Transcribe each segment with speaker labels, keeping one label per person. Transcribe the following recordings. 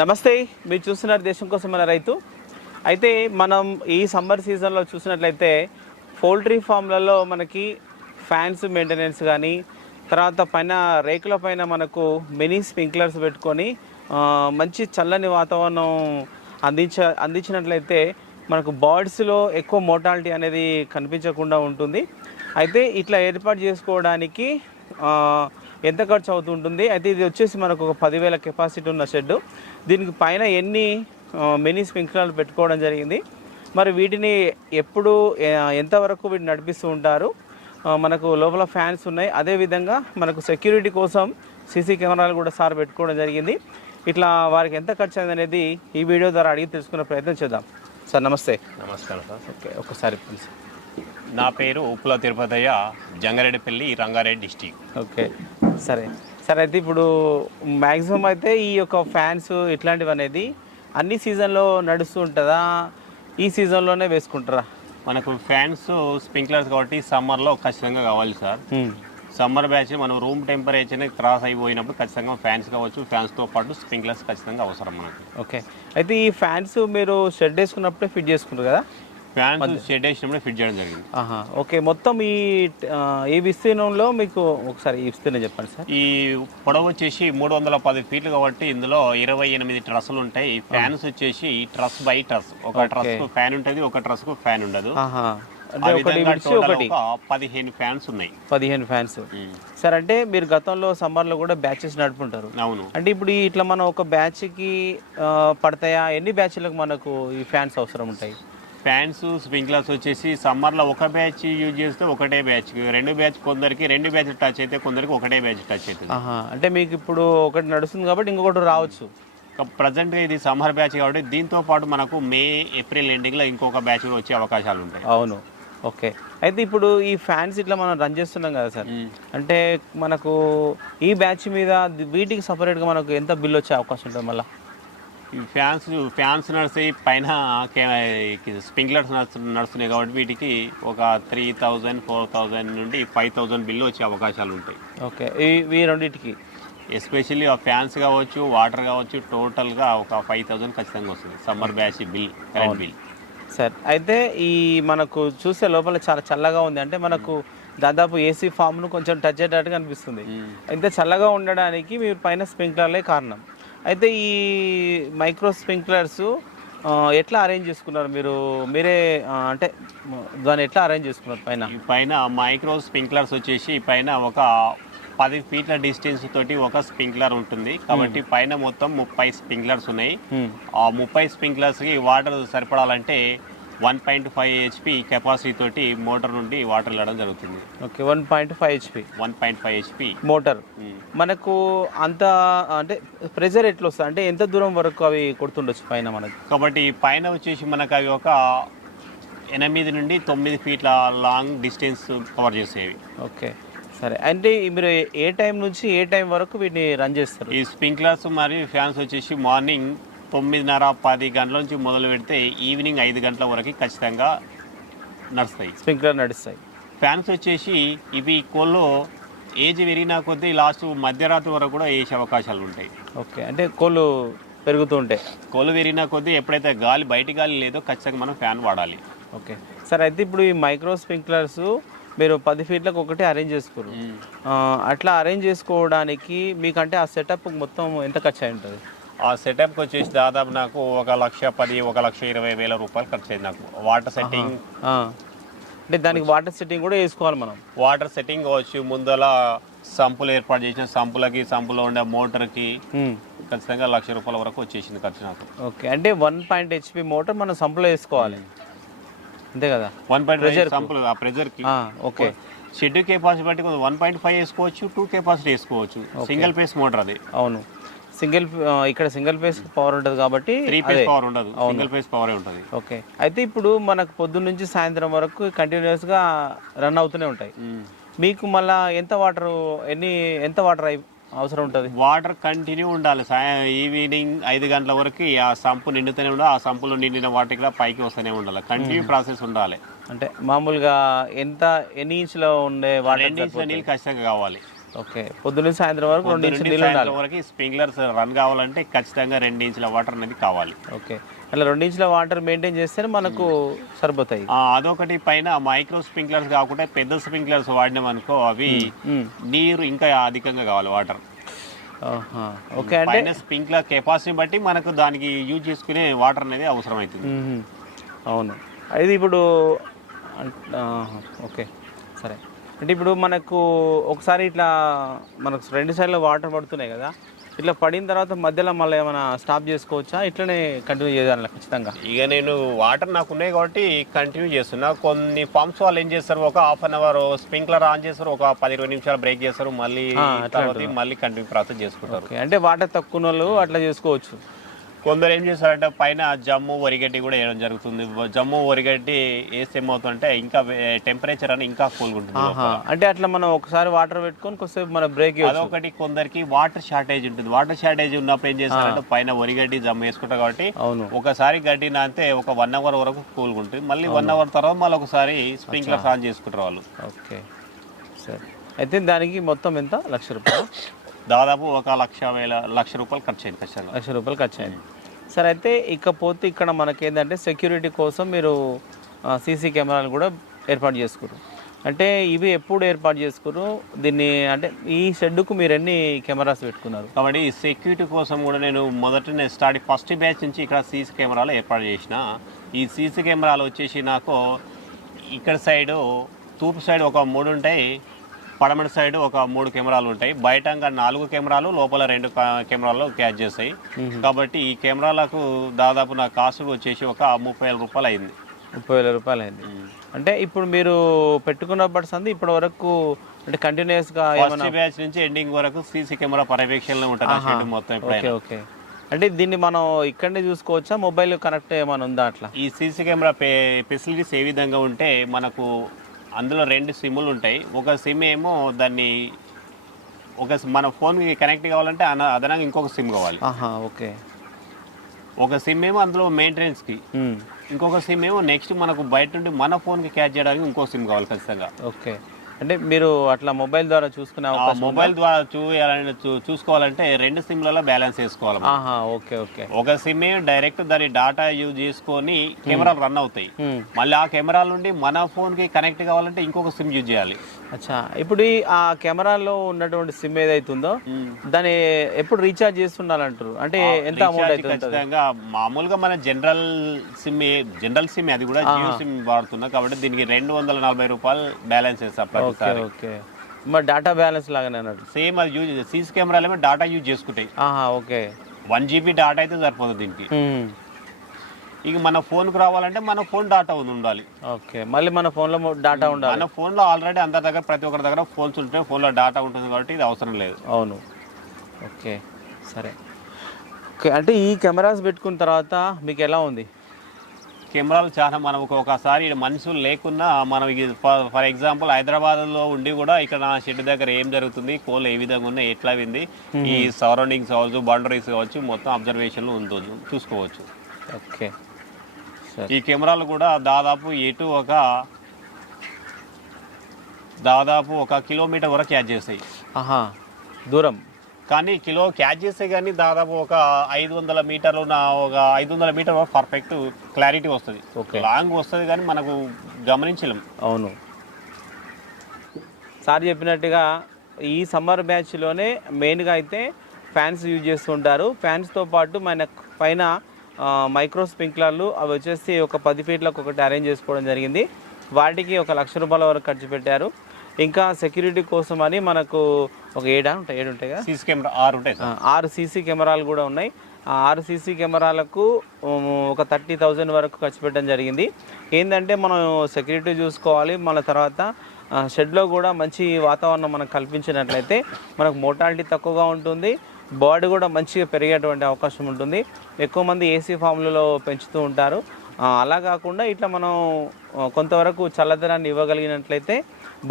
Speaker 1: నమస్తే మీరు చూస్తున్నారు దేశం కోసం మన రైతు. అయితే మనం ఈ సమ్మర్ సీజన్లో చూసినట్లయితే పౌల్ట్రీ ఫామ్లలో మనకి ఫ్యాన్స్ మెయింటెనెన్స్ కానీ తర్వాత పైన రేకుల పైన మనకు మినీ స్ప్రింక్లర్స్ పెట్టుకొని మంచి చల్లని వాతావరణం అందించ అందించినట్లయితే మనకు బర్డ్స్లో ఎక్కువ మోటాలిటీ అనేది కనిపించకుండా ఉంటుంది. అయితే ఇట్లా ఏర్పాటు చేసుకోవడానికి ఎంత ఖర్చు అవుతుంటుంది? అయితే ఇది వచ్చేసి మనకు ఒక పదివేల కెపాసిటీ ఉన్న షెడ్ దీనికి పైన ఎన్ని మినీ స్ప్రింక్లర్లు పెట్టుకోవడం జరిగింది. మరి వీటిని ఎప్పుడు ఎంతవరకు వీటిని నడిపిస్తూ ఉంటారు? మనకు లోపల ఫ్యాన్స్ ఉన్నాయి. అదేవిధంగా మనకు సెక్యూరిటీ కోసం సీసీ కెమెరాలు కూడా సార్ పెట్టుకోవడం జరిగింది. ఇట్లా వారికి ఎంత ఖర్చు అయింది అనేది ఈ వీడియో ద్వారా అడిగి తెలుసుకునే ప్రయత్నం చేద్దాం. సార్ నమస్తే. నమస్కారం సార్. ఓకే ఒకసారి ప్లీజ్.
Speaker 2: నా పేరు ఉప్పుల తిరుపతయ్య జంగారెడ్డిపల్లి రంగారెడ్డి డిస్టిక్.
Speaker 1: ఓకే. సరే. సరే అయితే ఇప్పుడు మ్యాక్సిమం అయితే ఈ యొక్క ఫ్యాన్స్ ఇట్లాంటివి అనేది అన్ని సీజన్లో నడుస్తూ ఉంటుందా? ఈ సీజన్లోనే వేసుకుంటారా?
Speaker 2: మనకు ఫ్యాన్స్ స్ప్రింక్లర్స్ కాబట్టి సమ్మర్లో ఖచ్చితంగా కావాలి సార్. సమ్మర్ బ్యాచ్ మనం రూమ్ టెంపరేచర్ క్రాస్ అయిపోయినప్పుడు ఖచ్చితంగా ఫ్యాన్స్ కావచ్చు ఫ్యాన్స్తో పాటు స్ప్రింక్లర్స్ ఖచ్చితంగా అవసరం మనకు.
Speaker 1: ఓకే. అయితే ఈ ఫ్యాన్స్ మీరు షెడ్ వేసుకున్నప్పుడే ఫిట్ చేసుకుంటారు కదా?
Speaker 2: ఫ్యాన్స్ షెడ్ వేసినప్పుడు ఫిట్ చేయడం జరిగింది.
Speaker 1: ఓకే. మొత్తం ఈ ఈ విస్తీర్ణంలో మీకు ఒకసారి ఈ విస్తీర్ణం చెప్పండి సార్.
Speaker 2: ఈ పొడవు వచ్చేసి మూడు వందల పది ఫీట్లు కాబట్టి ఇందులో ఇరవై ఎనిమిది ట్రస్సులు ఉంటాయి. ఫ్యాన్స్ వచ్చేసి ట్రస్ బై ట్రస్ ఒక ట్రస్కు ఫ్యాన్ ఉంటుంది ఒక ట్రస్కు ఫ్యాన్ ఉండదు. ఒకటి పదిహేను ఫ్యాన్స్ ఉన్నాయి.
Speaker 1: పదిహేను ఫ్యాన్స్. సార్ అంటే మీరు గతంలో సమ్మర్లో కూడా బ్యాచెస్ నడుపుంటారు అవును. అంటే ఇప్పుడు ఇట్లా మనం ఒక బ్యాచ్కి ఆ, పడతాయా? ఎన్ని బ్యాచ్లకు మనకు ఈ ఫ్యాన్స్ అవసరం ఉంటాయి?
Speaker 2: ఫ్యాన్స్ స్ప్రింక్లర్స్ వచ్చేసి సమ్మర్లో ఒక బ్యాచ్ యూజ్ చేస్తే ఒకటే బ్యాచ్. రెండు బ్యాచ్ కొందరికి రెండు బ్యాచ్ టచ్ అయితే కొందరికి ఒకటే బ్యాచ్ టచ్ అవుతుంది.
Speaker 1: అంటే మీకు ఇప్పుడు ఒకటి నడుస్తుంది కాబట్టి ఇంకొకటి రావచ్చు.
Speaker 2: ప్రజెంట్గా ఇది సమ్మర్ బ్యాచ్ కాబట్టి దీంతో పాటు మనకు మే ఏప్రిల్ ఎండింగ్లో ఇంకొక బ్యాచ్ వచ్చే అవకాశాలు ఉంటాయి.
Speaker 1: అవును. ఓకే. అయితే ఇప్పుడు ఈ ఫ్యాన్స్ ఇట్లా మనం రన్ చేస్తున్నాం కదా సార్. అంటే మనకు ఈ బ్యాచ్ మీద వీటికి సపరేట్గా మనకు ఎంత బిల్ వచ్చే అవకాశం ఉంటుంది మళ్ళీ?
Speaker 2: ఫ్యాన్స్ ఫ్యాన్స్ నడుస్తాయి పైన స్ప్రింక్లర్స్ నడుస్తున్నాయి కాబట్టి వీటికి ఒక త్రీ థౌజండ్ ఫోర్ థౌజండ్ నుండి ఫైవ్ థౌజండ్ బిల్లు వచ్చే అవకాశాలు ఉంటాయి.
Speaker 1: ఓకే. ఈ ఈ రెండింటికి?
Speaker 2: ఎస్పెషల్లీ ఆ ఫ్యాన్స్ కావచ్చు వాటర్ కావచ్చు టోటల్గా ఒక ఫైవ్ థౌజండ్ ఖచ్చితంగా వస్తుంది. Summer batch bill current bill.
Speaker 1: Sir అయితే ఈ మనకు చూసే లోపల చాలా చల్లగా ఉంది. అంటే మనకు దాదాపు ఏసీ ఫామ్ను కొంచెం టచ్ అయ్యేటట్టుగా అనిపిస్తుంది. ఇంత చల్లగా ఉండడానికి మీరు పైన స్ప్రింక్లర్లే కారణం. అయితే ఈ మైక్రో స్ప్రింక్లర్స్ ఎట్లా అరేంజ్ చేసుకున్నారు మీరు? మీరే అంటే దాన్ని ఎట్లా అరేంజ్ చేసుకున్నారు పైన? ఈ
Speaker 2: పైన మైక్రో స్ప్రింక్లర్స్ వచ్చేసి పైన ఒక పది ఫీట్ల డిస్టెన్స్ తోటి ఒక స్ప్రింక్లర్ ఉంటుంది. కాబట్టి పైన మొత్తం ముప్పై స్ప్రింక్లర్స్ ఉన్నాయి. Hmm. ఆ ముప్పై స్ప్రింక్లర్స్కి water సరిపడాలంటే one point five HP capacity తోటి మోటార్ నుండి వాటర్ వెళ్ళడం జరుగుతుంది.
Speaker 1: Okay one point five HP.
Speaker 2: One point five HP.
Speaker 1: Motor. మనకు అంత అంటే ప్రెజర్ ఎట్లా వస్తుంది అంటే ఎంత దూరం వరకు అవి కొడుతుండొచ్చు పైన మనకి?
Speaker 2: కాబట్టి పైన వచ్చేసి మనకు అవి ఒక ఎనిమిది నుండి తొమ్మిది ఫీట్ల లాంగ్ డిస్టెన్స్ కవర్ చేసేవి.
Speaker 1: ఓకే సరే. అంటే మీరు ఏ టైం నుంచి ఏ టైం వరకు వీటిని రన్ చేస్తారు?
Speaker 2: ఈ స్ప్రింక్లర్స్ మరియు ఫ్యాన్స్ వచ్చేసి మార్నింగ్ తొమ్మిదిన్నర పది గంటల నుంచి మొదలు పెడితే ఈవినింగ్ ఐదు గంటల వరకు ఖచ్చితంగా నడుస్తాయి.
Speaker 1: స్ప్రింక్లర్ నడుస్తాయి.
Speaker 2: ఫ్యాన్స్ వచ్చేసి ఇవి కోళ్ళు ఏజ్ పెరిగిన కొద్దీ లాస్ట్ మధ్యరాత్రి వరకు కూడా వేసే అవకాశాలు ఉంటాయి.
Speaker 1: ఓకే అంటే కోళ్ళు పెరుగుతూ ఉంటాయి.
Speaker 2: కోళ్ళు పెరిగిన కొద్దీ ఎప్పుడైతే గాలి బయటి గాలి లేదో ఖచ్చితంగా మనం ఫ్యాన్ వాడాలి.
Speaker 1: ఓకే సరే అయితే ఇప్పుడు ఈ మైక్రో స్ప్రింక్లర్స్ మీరు పది ఫీట్లకు ఒకటి అరేంజ్ చేసుకోరు. అట్లా అరేంజ్ చేసుకోవడానికి మీకంటే ఆ సెటప్ మొత్తం ఎంత ఖర్చు అయి ఉంటుంది?
Speaker 2: ఆ సెటప్కి వచ్చేసి దాదాపు నాకు ఒక లక్ష పది ఒక లక్ష ఇరవై వేల రూపాయలు ఖర్చు అయింది నాకు. Water setting.
Speaker 1: అంటే దానికి వాటర్ సెట్టింగ్ కూడా వేసుకోవాలి మనం.
Speaker 2: వాటర్ సెట్టింగ్ కావచ్చు ముందల సంపులు ఏర్పాటు చేసిన సంపులకి సంపులో ఉండే మోటార్కి. ఖచ్చితంగా లక్ష రూపాయల వరకు వచ్చేసింది ఖర్చు నాకు.
Speaker 1: ఓకే. అంటే వన్ పాయింట్ హెచ్పి మోటార్ మనం సంపులో వేసుకోవాలి. అంతే కదా?
Speaker 2: వన్ పాయింట్కు. సంపులు ఆ ప్రెజర్కి. ఓకే. షెడ్ కెపాసిటీ బట్టి కొంచెం వన్ పాయింట్ ఫైవ్ వేసుకోవచ్చు టూ కెపాసిటీ వేసుకోవచ్చు. సింగిల్ పేస్ మోటార్ అది.
Speaker 1: అవును. సింగిల్ ఇక్కడ సింగిల్ ఫేస్ పవర్ ఉంటుంది కాబట్టి
Speaker 2: త్రీ పవర్ ఉండదు. సింగిల్ పవరే ఉంటుంది.
Speaker 1: ఓకే. అయితే ఇప్పుడు మనకు పొద్దున్న నుంచి సాయంత్రం వరకు కంటిన్యూస్గా రన్ అవుతూనే ఉంటాయి. మీకు మళ్ళా ఎంత వాటర్ ఎన్ని ఎంత వాటర్ అవసరం ఉంటుంది?
Speaker 2: వాటర్ కంటిన్యూ ఉండాలి. సాయం ఈవినింగ్ ఐదు గంటల వరకు ఆ సంపు నిండుతూనే ఉండాలి. ఆ సంపులో నిండిన వాటికి కూడా పైకి వస్తూనే ఉండాలి. కంటిన్యూ ప్రాసెస్ ఉండాలి.
Speaker 1: అంటే మామూలుగా ఎంత ఎన్ని ఇంచులో ఉండే వాటర్
Speaker 2: నీళ్ళు ఖచ్చితంగా కావాలి.
Speaker 1: ఓకే. పొద్దున్న సాయంత్రం వరకు రెండు ఇంచులు ఉండాలి సాయంత్రం
Speaker 2: వరకు స్ప్రింక్లర్స్ రన్ కావాలంటే ఖచ్చితంగా రెండు ఇంచుల వాటర్ అనేది కావాలి.
Speaker 1: ఓకే. అలా రెండు ఇంచుల వాటర్ మెయింటైన్ చేస్తేనే మనకు సరిపోతాయి.
Speaker 2: అదొకటి పైన మైక్రో స్ప్రింక్లర్స్ కాకుండా పెద్ద స్ప్రింక్లర్స్ వాడినాం అనుకో అవి. నీరు ఇంకా అధికంగా కావాలి వాటర్. ఓకే అంటే స్ప్రింక్లర్ కెపాసిటీ బట్టి మనకు దానికి యూజ్ చేసుకునే వాటర్ అనేది అవసరం అవుతుంది.
Speaker 1: అవును. ఇది ఇప్పుడు. ఓకే. సరే. అంటే ఇప్పుడు మనకు ఒకసారి ఇట్లా మనకు రెండు సైడ్లో వాటర్ పడుతున్నాయి కదా ఇట్లా పడిన తర్వాత మధ్యలో మళ్ళీ ఏమైనా స్టాప్ చేసుకోవచ్చా? ఇట్లనే కంటిన్యూ చేయాలి ఖచ్చితంగా.
Speaker 2: ఇక నేను వాటర్ నాకు ఉన్నాయి కాబట్టి కంటిన్యూ చేస్తున్నా. కొన్ని పంప్స్ వాళ్ళు ఏం చేస్తారు? ఒక half an hour sprinkler on చేస్తారు. ఒక పది ఇరవై నిమిషాలు బ్రేక్ చేస్తారు. మళ్ళీ మళ్ళీ కంటిన్యూ ప్రాసెస్ చేసుకుంటారు.
Speaker 1: అంటే వాటర్ తక్కువ వాళ్ళు అట్లా చేసుకోవచ్చు.
Speaker 2: కొందరు ఏం చేస్తారంటే పైన జమ్ము వరిగడ్డి కూడా వేయడం జరుగుతుంది. జమ్ము వరిగడ్డి వేస్తే ఏమవుతుందంటే ఇంకా టెంపరేచర్ అని ఇంకా కూల్గా ఉంటుంది.
Speaker 1: అంటే అట్లా మనం ఒకసారి వాటర్ పెట్టుకొని కొద్దిసేపు మన బ్రేక్
Speaker 2: అదొకటి కొందరికి వాటర్ షార్టేజ్ ఉంటుంది. వాటర్ షార్టేజ్ ఉన్నప్పుడు ఏం చేస్తారంటే పైన వరిగడ్డి జమ్ము వేసుకుంటారు కాబట్టి ఒకసారి గడ్డి నానితే ఒక వన్ అవర్ వరకు కూల్గా ఉంటుంది. మళ్ళీ వన్ అవర్ తర్వాత మళ్ళీ ఒకసారి స్ప్రింక్లర్స్ ఆన్ చేసుకుంటారు వాళ్ళు.
Speaker 1: ఓకే. సరే. అయితే దానికి మొత్తం ఎంత? లక్ష రూపాయలు?
Speaker 2: దాదాపు ఒక లక్ష వేల లక్ష రూపాయలు ఖర్చు అయింది. ఖచ్చితంగా
Speaker 1: లక్ష రూపాయలు ఖర్చు అయింది. సరే అయితే ఇకపోతే ఇక్కడ మనకేంటంటే సెక్యూరిటీ కోసం మీరు సీసీ కెమెరాలు కూడా ఏర్పాటు చేసుకురు అంటే ఇవి ఎప్పుడు ఏర్పాటు చేసుకురు దీన్ని అంటే ఈ షెడ్కు మీరు ఎన్ని కెమెరాస్ పెట్టుకున్నారు?
Speaker 2: కాబట్టి ఈ సెక్యూరిటీ కోసం కూడా నేను మొదట స్టార్ట్ ఫస్ట్ బ్యాచ్ నుంచి ఇక్కడ సీసీ కెమెరాలు ఏర్పాటు చేసిన. ఈ సీసీ కెమెరాలు వచ్చేసి నాకు ఇక్కడ సైడు తూర్పు సైడ్ ఒక మూడు ఉంటాయి. పడమటి సైడ్ ఒక మూడు కెమెరాలు ఉంటాయి. బయట ఇంకా నాలుగు కెమెరాలు లోపల రెండు కెమెరాలు క్యాచ్ చేస్తాయి కాబట్టి ఈ కెమెరాలకు దాదాపు నా కాస్ట్ వచ్చేసి ఒక ముప్పై వేల రూపాయలు అయింది.
Speaker 1: ముప్పై వేల రూపాయలు అయింది. అంటే ఇప్పుడు మీరు పెట్టుకున్నప్పటి సంది ఇప్పటి వరకు అంటే కంటిన్యూస్గా
Speaker 2: ఏమైనా ఫస్ట్ బ్యాచ్ నుంచి ఎండింగ్ వరకు సీసీ కెమెరా పర్యవేక్షణలో ఉంటుంది మొత్తం ఓకే
Speaker 1: అంటే దీన్ని మనం ఇక్కడనే చూసుకోవచ్చా? మొబైల్ కనెక్ట్ ఏమైనా ఉందా అట్లా?
Speaker 2: ఈ సీసీ కెమెరా ఫెసిలిటీస్ ఏ విధంగా ఉంటే మనకు అందులో రెండు సిమ్లు ఉంటాయి. ఒక సిమ్ ఏమో దాన్ని ఒక మన ఫోన్కి కనెక్ట్ కావాలంటే అన- అదనంగా ఇంకొక సిమ్ కావాలి.
Speaker 1: ఆహా ఓకే.
Speaker 2: ఒక సిమ్ ఏమో అందులో మెయింటెనెన్స్కి ఇంకొక సిమ్ ఏమో నెక్స్ట్ మనకు బయట నుండి మన ఫోన్కి క్యాచ్ చేయడానికి ఇంకో సిమ్ కావాలి ఖచ్చితంగా.
Speaker 1: ఓకే. అంటే మీరు అట్లా మొబైల్ ద్వారా చూసుకునే
Speaker 2: అవకాశం మొబైల్ ద్వారా చూయాలని చూసుకోవాలంటే రెండు సిమ్లలో బ్యాలెన్స్ వేసుకోవాలి ఓకే ఓకే. ఒక సిమ్ డైరెక్ట్ దాని డాటా యూజ్ చేసుకొని కెమెరాలు రన్ అవుతాయి. మళ్ళీ ఆ కెమెరాల నుండి మన ఫోన్కి కనెక్ట్ కావాలంటే ఇంకొక సిమ్ యూజ్ చేయాలి.
Speaker 1: అచ్చా. ఇప్పుడు ఆ కెమెరాలో ఉన్నటువంటి సిమ్ ఏదైతుందో దాన్ని ఎప్పుడు రీఛార్జ్ చేస్తుండాలంటారు? అంటే ఎంత
Speaker 2: అమౌంట్ అవుతుంది ఖచ్చితంగా మామూలుగా మన జనరల్ సిమ్ జనరల్ సిమ్ అది కూడా జియో సిమ్ వాడుతున్నా కాబట్టి దీనికి రెండు వందల నలభై రూపాయలు బ్యాలెన్స్ వేస్తా
Speaker 1: ఓకే ప్రతిసారి ఓకే. మరి డేటా బ్యాలెన్స్ లాగానే అన్నట్టు.
Speaker 2: సేమ్ అది యూజ్ సీసీ కెమెరాలు ఏమో డాటా యూజ్ చేసుకుంటాయి. ఆహా ఓకే. వన్ జీబీ డాటా అయితే సరిపోతుంది దీనికి. ఇక మన ఫోన్కి రావాలంటే మన ఫోన్ డాటా ఉండాలి.
Speaker 1: ఓకే మళ్ళీ మన ఫోన్లో డేటా ఉండాలి
Speaker 2: మన ఫోన్లో ఆల్రెడీ అందరి దగ్గర ప్రతి ఒక్కరి దగ్గర ఫోన్స్ ఉంటాయి ఫోన్లో డాటా ఉంటుంది కాబట్టి ఇది అవసరం లేదు.
Speaker 1: అవును. ఓకే సరే. ఓకే అంటే ఈ కెమెరాస్ పెట్టుకున్న తర్వాత మీకు ఎలా ఉంది?
Speaker 2: కెమెరాలు చాలా మనం ఒక- ఒకసారి మనుషులు లేకున్నా మనం ఫర్ ఎగ్జాంపుల్ హైదరాబాద్లో ఉండి కూడా ఇక్కడ నా షెడ్ దగ్గర ఏం జరుగుతుంది? కోళ్ళు ఏ విధంగా ఉన్నాయి? ఎట్లా వింది ఈ సరౌండింగ్స్ కావచ్చు బౌండరీస్ కావచ్చు మొత్తం అబ్జర్వేషన్లు ఉంటుంది చూసుకోవచ్చు. ఓకే. ఈ కెమెరాలు కూడా దాదాపు ఎటు ఒక దాదాపు ఒక కిలోమీటర్ వరకు క్యాచ్ చేస్తాయి. దూరం. కానీ కిలో క్యాచ్ చేస్తే కానీ దాదాపు ఒక ఐదు వందల మీటర్లు నా ఒక ఐదు వందల మీటర్ పర్ఫెక్ట్ క్లారిటీ వస్తుంది. ఓకే. లాంగ్ వస్తుంది కానీ మనకు గమనించలేం.
Speaker 1: అవును. సార్ చెప్పినట్టుగా ఈ సమ్మర్ బ్యాచ్లోనే మెయిన్గా అయితే ఫ్యాన్స్ యూజ్ చేస్తుంటారు. ఫ్యాన్స్తో పాటు మన పైన మైక్రో స్ప్రింక్లర్లు అవి వచ్చేసి ఒక పది ఫీట్లకు ఒకటి అరేంజ్ చేసుకోవడం జరిగింది. వాటికి ఒక లక్ష రూపాయల వరకు ఖర్చు పెట్టారు. ఇంకా సెక్యూరిటీ కోసం అని మనకు ఒక ఏడా ఉంటాయి? ఏడు ఉంటాయి కదా
Speaker 2: సీసీ కెమెరా ఆరు ఉంటాయి
Speaker 1: ఆరు సీసీ కెమెరాలు కూడా ఉన్నాయి. ఆ ఆరు సీసీ కెమెరాలకు ఒక థర్టీ థౌజండ్ వరకు ఖర్చు పెట్టడం జరిగింది. ఏంటంటే మనం సెక్యూరిటీ చూసుకోవాలి. మన తర్వాత షెడ్లో కూడా మంచి వాతావరణం మనకు కల్పించినట్లయితే మనకు మోటాలిటీ తక్కువగా ఉంటుంది. బాడీ కూడా మంచిగా పెరిగేటువంటి అవకాశం ఉంటుంది. ఎక్కువ మంది ఏసీ ఫామ్లలో పెంచుతూ ఉంటారు. అలా కాకుండా ఇట్లా మనం కొంతవరకు చల్లదనాన్ని ఇవ్వగలిగినట్లయితే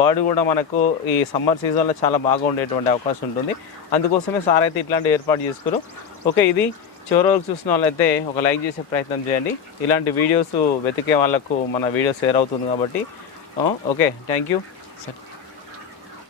Speaker 1: బాడీ కూడా మనకు ఈ సమ్మర్ సీజన్లో చాలా బాగా ఉండేటువంటి అవకాశం ఉంటుంది. అందుకోసమే సార్ అయితే ఇట్లాంటి ఏర్పాటు చేసుకురు. ఓకే ఇది చివరి వరకు చూసిన వాళ్ళైతే ఒక లైక్ చేసే ప్రయత్నం చేయండి. ఇలాంటి వీడియోస్ వెతికే వాళ్ళకు మన వీడియో షేర్ అవుతుంది కాబట్టి ఓకే థ్యాంక్ యూ.